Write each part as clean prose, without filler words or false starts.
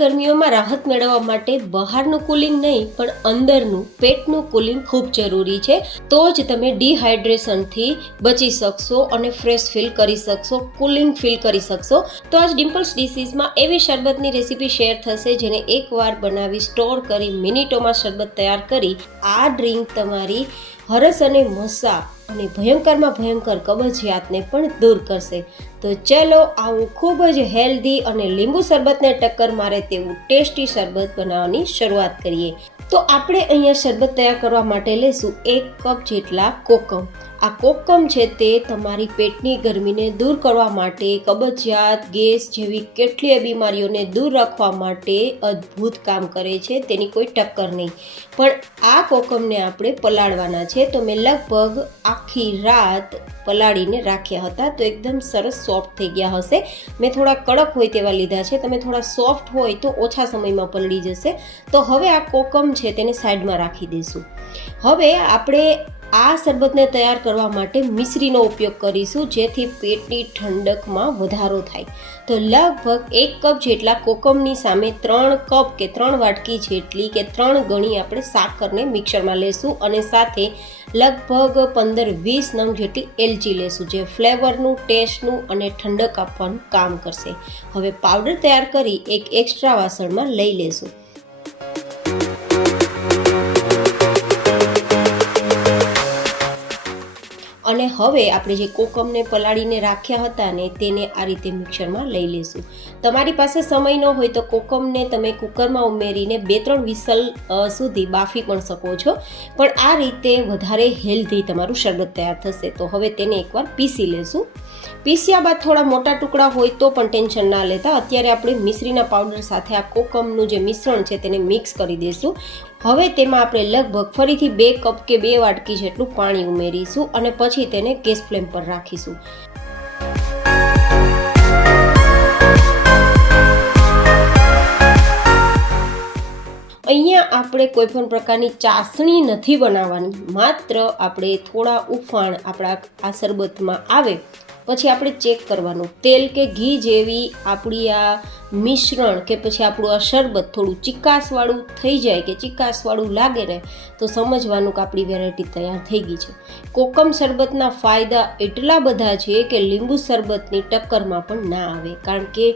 ગરમીઓમાં રાહત મેળવવા માટે બહારનું કુલિંગ નહીં પણ અંદરનું પેટનું કુલિંગ ખૂબ જરૂરી છે. તો જ તમે ડિહાઇડ્રેશનથી બચી શકશો અને ફ્રેશ ફીલ કરી શકશો, કુલિંગ ફીલ કરી શકશો. તો આજ ડિમ્પલ્સ ડિશીસમાં એવી શરબતની રેસીપી શેર થશે જેને એકવાર બનાવી સ્ટોર કરી મિનિટોમાં શરબત તૈયાર કરી આ ડ્રિંક તમારી હરસ અને મસા અને ભયંકરમાં ભયંકર કબજિયાતને પણ દૂર કરશે. તો ચલો આવું ખૂબ જ હેલ્ધી અને લીંબુ શરબતને ટક્કર મારે તેવું ટેસ્ટી શરબત બનાવવાની શરૂઆત કરીએ. તો આપણે અહીંયા શરબત તૈયાર કરવા માટે લઈશું 1 કપ જેટલા કોકમ. આ કોકમ છે તે તમારી પેટની ગરમીને દૂર કરવા માટે, કબજિયાત, ગેસ જેવી કેટલીય બીમારીઓને દૂર રાખવા માટે અદ્ભુત કામ કરે છે, તેની કોઈ ટક્કર નહીં. પણ આ કોકમને આપણે પલાળવાના છે. તો મેં લગભગ આખી રાત પલાળીને રાખ્યા હતા, તો એકદમ સરસ સોફ્ટ થઈ ગયા હશે. મેં થોડા કડક હોય તેવા લીધા છે, તમે થોડા સોફ્ટ હોય તો ઓછા સમયમાં પલળી જશે. તો હવે આ કોકમ છે તેને સાઈડમાં રાખી દઈશું. હવે આપણે આ શરબતને તૈયાર કરવા માટે મિશ્રીનો ઉપયોગ કરીશું, જેથી પેટની ઠંડકમાં વધારો થાય. તો લગભગ 1 કપ જેટલા કોકમની સામે 3 કપ કે 3 વાટકી જેટલી કે 3 ગણી આપણે સાકરને મિક્સરમાં લેશું અને સાથે લગભગ 15-20 નંગ જેટલી એલચી લેશું, જે ફ્લેવરનું, ટેસ્ટનું અને ઠંડક આપવાનું કામ કરશે. હવે પાવડર તૈયાર કરી એક એક્સ્ટ્રા વાસણમાં લઈ લેશું. અને હવે આપણે જે કોકમને પલાળીને રાખ્યા હતા ને તેને આ રીતે મિક્સરમાં લઈ લેશું. તમારી પાસે સમય ન હોય તો કોકમને તમે કુકરમાં ઉમેરીને 2-3 વિસલ સુધી બાફી પણ શકો છો, પણ આ રીતે વધારે હેલ્ધી તમારું શરબત તૈયાર થશે. તો હવે તેને એકવાર પીસી લેશું. પીસ્યા બાદ થોડા મોટા ટુકડા હોય તો પણ ટેન્શન ના લેતા. અત્યારે આપણે મિશ્રીના પાવડર સાથે આ કોકમનું જે મિશ્રણ છે તેને મિક્સ કરી દઈશું. હવે તેમાં આપણે લગભગ ફરીથી 2 કપ કે 2 વાટકી જેટલું પાણી ઉમેરીશું અને પછી તેને ગેસ ફ્લેમ પર રાખીશું. અહીંયા આપણે કોઈ પણ પ્રકારની ચાસણી નથી બનાવવાની, માત્ર આપણે થોડા ઉફાણ આપણા આ શરબતમાં આવે પછી આપણે ચેક કરવાનું. તેલ કે ઘી જેવી આપણી આ મિશ્રણ કે પછી આપણું આ શરબત થોડું ચીકાસવાળું થઈ જાય કે ચીકાસવાળું લાગે ને તો સમજવાનું કે આપણી વેરાયટી તૈયાર થઈ ગઈ છે. કોકમ શરબતના ફાયદા એટલા બધા છે કે લીંબુ શરબતની ટક્કરમાં પણ ના આવે, કારણ કે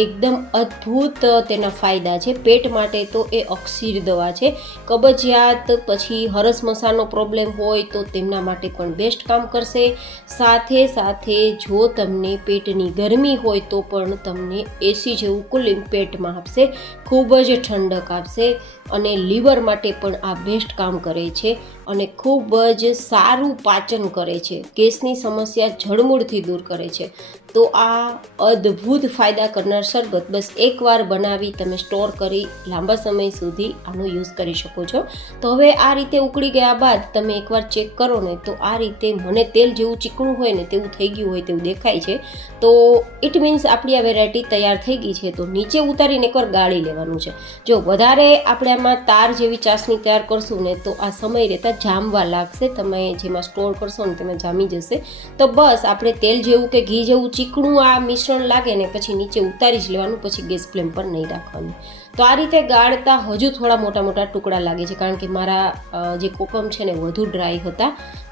એકદમ અદ્ભુત તેના ફાયદા છે. પેટ માટે તો એ અક્ષીર દવા છે. કબજિયાત પછી હરસ મસાનો પ્રોબ્લેમ હોય તો તેમના માટે પણ બેસ્ટ કામ કરશે. સાથે સાથે જો તમને પેટની ગરમી હોય તો પણ તમને એસી જેવું કુલિંગ પેટમાં આપશે, ખૂબ જ ઠંડક આપશે અને લીવર માટે પણ આ બેસ્ટ કામ કરે છે અને ખૂબ જ સારું પાચન કરે છે. ગેસની સમસ્યા જડમૂળથી દૂર કરે છે. તો આ અદ્ભુત ફાયદા કરનાર શરબત બસ એકવાર બનાવી તમે સ્ટોર કરી લાંબા સમય સુધી આનો યુઝ કરી શકો છો. તો હવે આ રીતે ઉકળી ગયા બાદ તમે એકવાર ચેક કરો ને તો આ રીતે મને તેલ જેવું ચીકણું હોય ને તેવું થઈ ગયું હોય તેવું દેખાય છે. તો ઇટ મીન્સ આપણી આ વેરાયટી તૈયાર થઈ ગઈ છે. તો નીચે ઉતારીને એકવાર ગાળી લેવાનું છે. જો વધારે આપણે આમાં તાર જેવી ચાસણી તૈયાર કરશું ને તો આ સમય રહેતા જામવા લાગશે. તમે જેમાં સ્ટોર કરશો ને તેમાં જામી જશે. તો બસ આપણે તેલ જેવું કે ઘી જેવું ચીકણું આ મિશ્રણ લાગે ને પછી નીચે ઉતારી જ લેવાનું, પછી ગેસ ફ્લેમ પર નહીં રાખવાનું. તો આ રીતે ગાળતા હજુ થોડા મોટા મોટા ટુકડા લાગે છે, કારણ કે મારા જે કોકમ છે ને વધુ ડ્રાય હતા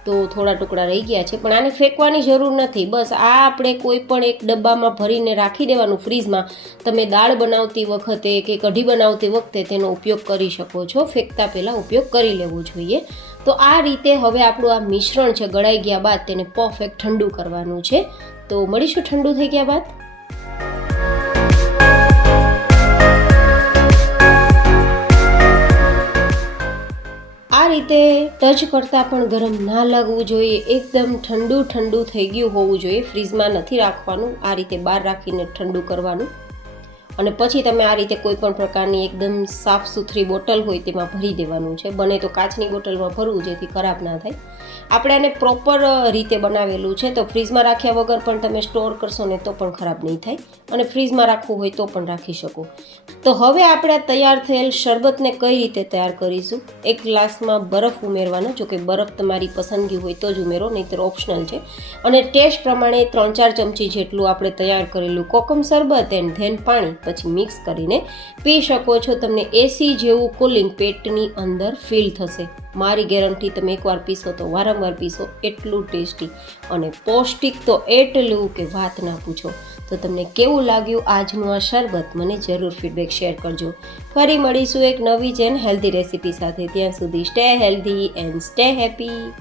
તો થોડા ટુકડા રહી ગયા છે. પણ આને ફેંકવાની જરૂર નથી. બસ આ આપણે કોઈ પણ એક ડબ્બામાં ભરીને રાખી દેવાનું ફ્રીજમાં. તમે દાળ બનાવતી વખતે કે કઢી બનાવતી વખતે તેનો ઉપયોગ કરી શકો છો. ફેંકતા પહેલાં ઉપયોગ કરી લેવો જોઈએ. તો આ રીતે હવે આપણું આ મિશ્રણ છે ગળાઈ ગયા બાદ તેને પરફેક્ટ ઠંડુ કરવાનું છે. તો મળીશું ઠંડુ થઈ ગયા બાદ. આ રીતે ટચ કરતાં પણ ગરમ ના લાગવું જોઈએ. એકદમ ઠંડુ ઠંડુ થઈ ગયું હોવું જોઈએ. ફ્રીજમાં નથી રાખવાનું, આ રીતે બહાર રાખીને ઠંડુ કરવાનું. અને પછી તમે આ રીતે કોઈ પણ પ્રકારની એકદમ સાફ સુથરી બોટલ હોય તેમાં ભરી દેવાનું છે. બને તો કાચની બોટલમાં ભરવું જેથી ખરાબ ના થાય. આપણે આને પ્રોપર રીતે બનાવેલું છે, તો ફ્રીજમાં રાખ્યા વગર પણ તમે સ્ટોર કરશો ને તો પણ ખરાબ નહીં થાય અને ફ્રીજમાં રાખવું હોય તો પણ રાખી શકો. તો હવે આપણે તૈયાર થયેલ શરબતને કઈ રીતે તૈયાર કરીશું. એક ગ્લાસમાં બરફ ઉમેરવાનો, જો કે બરફ તમારી પસંદગી હોય તો જ ઉમેરો, નહીંતર ઓપ્શનલ છે. અને ટેસ્ટ પ્રમાણે 3-4 ચમચી જેટલું આપણે તૈયાર કરેલું કોકમ શરબત એન્ડ ધેન પાણી પછી મિક્સ કરીને પી શકો છો. તમને એસી જેવું કુલિંગ પેટની અંદર ફીલ થશે. મારી ગેરંટી, તમે એકવાર પીશો તો વારંવાર પીશો. એટલું ટેસ્ટી અને પૌષ્ટિક તો એટલું કે વાત ના પૂછો. તો તમને કેવું લાગ્યું આજનું આ શરબત? મને જરૂર ફીડબેક શેર કરજો. ફરી મળીશું એક નવી જ એન્ડ હેલ્ધી રેસીપી સાથે. ત્યાં સુધી stay healthy and stay happy.